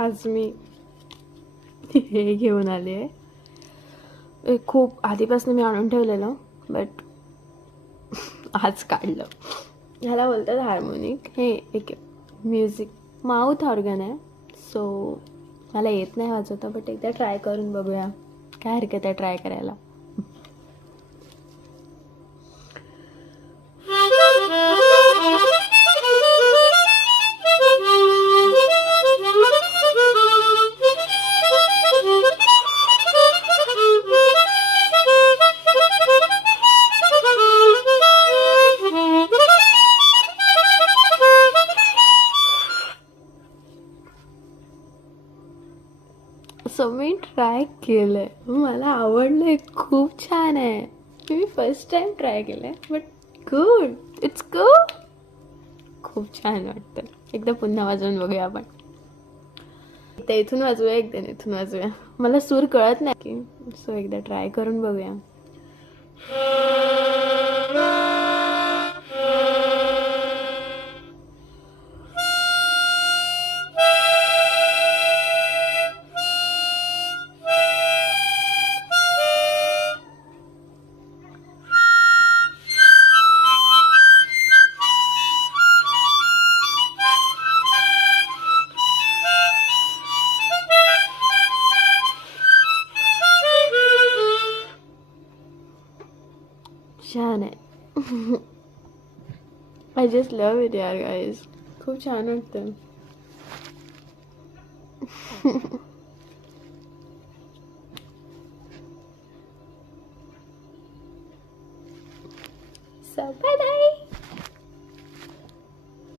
आज मी हे घेऊन आले आहे. खूप आधीपासून मी आणून ठेवलेलं, बट आज काढलं. ह्याला बोलतात हार्मोनिक. हे एक म्युझिक माउथ ऑर्गन आहे. सो मला येत नाही वाजवता, बट एकदा ट्राय करून बघूया. काय हरकत आहे ट्राय करायला. सो मी ट्राय केलं आहे, मला आवडलं आहे, खूप छान आहे. मी फर्स्ट टाइम ट्राय केलं आहे, बट गुड, इट्स गुड. खूप छान वाटतं. एकदा पुन्हा वाजवून बघूया आपण. एकदा इथून वाजवूया, एकदा इथून वाजवूया. मला सूर कळत नाही की, सो एकदा ट्राय करून बघूया. छान आहे. आय जस्ट लव इट यार गाईज. खूप छान वाटतं. So bye bye.